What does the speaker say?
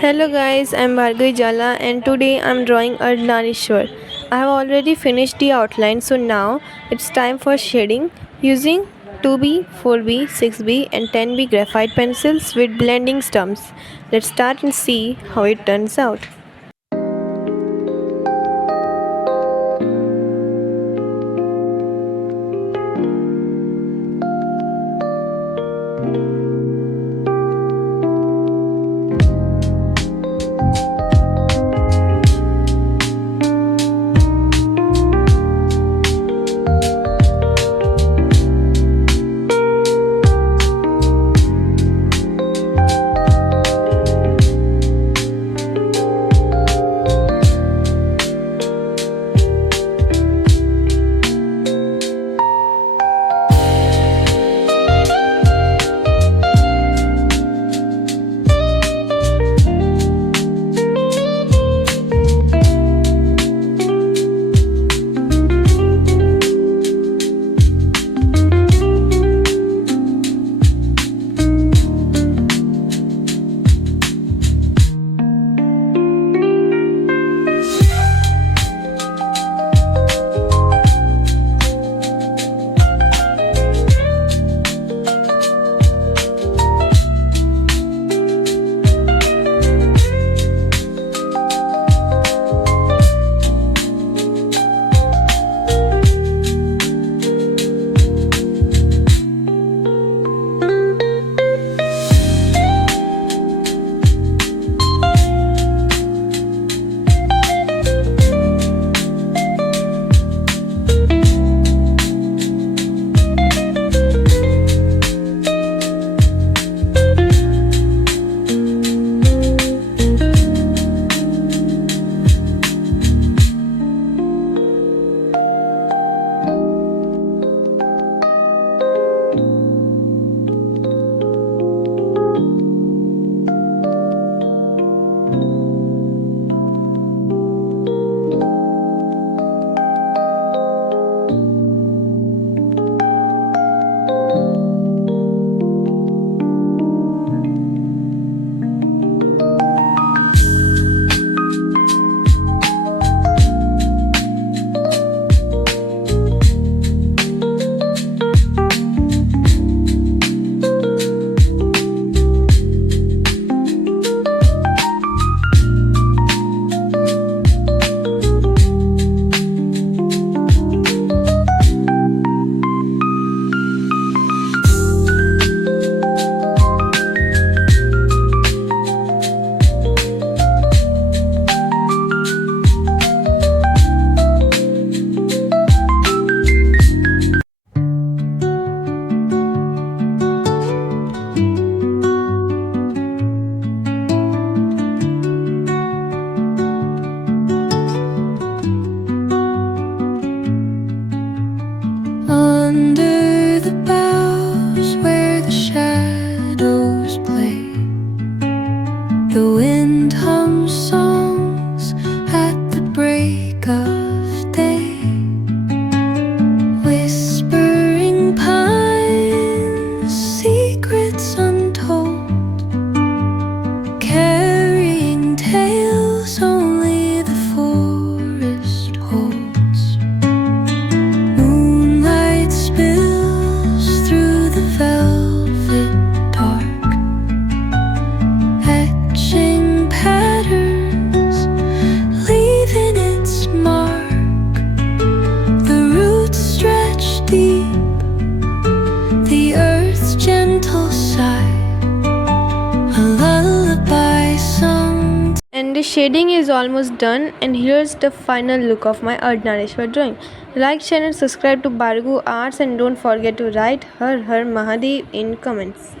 Hello guys, I'm Bhargavi Jala and today I'm drawing ardhnareshear. I have already finished the outline, so now it's time for shading using 2B, 4B, 6B and 10B graphite pencils with blending stumps. Let's start and see how it turns out. Under the boughs where the shadows play, the wind hums songs at the break of day. Whispering pines, secrets untold, carrying tales only the forest holds. Moonlight spills through the velvet dark, etching patterns, leaving its mark. The roots stretch deep, the earth's gentle sigh, a lullaby sung. And the shading is almost done, and here's the final look of my ardhnareshear drawing. Like, share and subscribe to Bhargav Arts and don't forget to write Har Har Mahadev in comments.